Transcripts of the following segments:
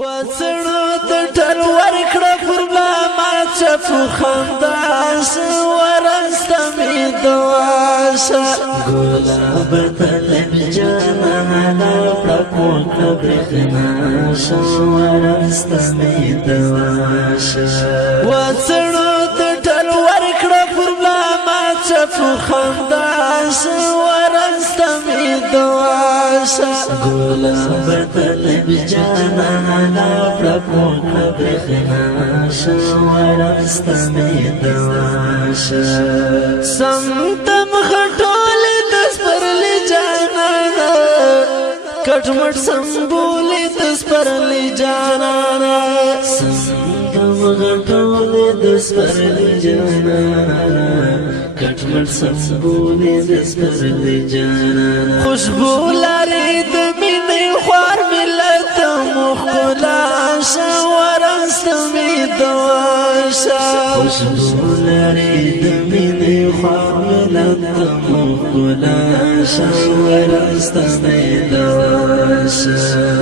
وڅړو ته ټر ورکړه پر لا ما چفو خنداس ورسته مې دواشه ګلاب طلب جانانا پړکو کبرخناشه ورسته مې دواشه وڅړو ته ټر ورکړه پر لا ما چفو خنداس ورسته مې دواشه ګلاب طلب جانانا پړکو کبرخناشه ورسته مې دواشه سمتم خټولې د سپرلي جانانا کټمټ سمبولې د سپرلي جانانا سمتم خټولې د سپرلي جانانا کټمټ سمبولې د سپرلي جانانا خوشبو لري د مینې خوار ملت مخلاشه ورسته مې دواشه خوشبو لري د مینې خوار ملت مخلاشه ورسته مې دواشه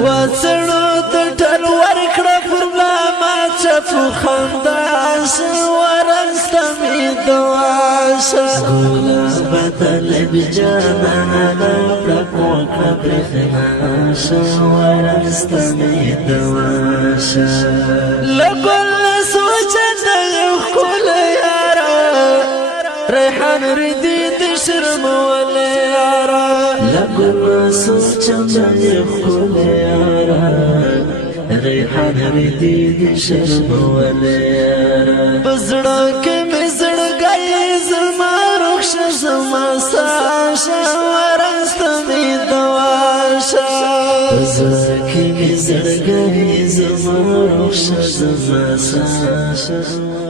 وڅړو ته ټر ورکړه پر ملا ما چفو خنداس ورسته مې دواشه ګلاب طلب جانانا پړکو کبرخناشه ورسته مې دواشه لګل سوچه د یو ښکلی یاره ریحان ردي د شرمولی یاره لګل سوچه د یو ښکلی یاره ریحان ردي د شرمولی یاره په زړه کې مې زړګی زما روښه زما ساشه ورسته مې دواشه په زړه کې مې زړګی زما روښه زما ساشه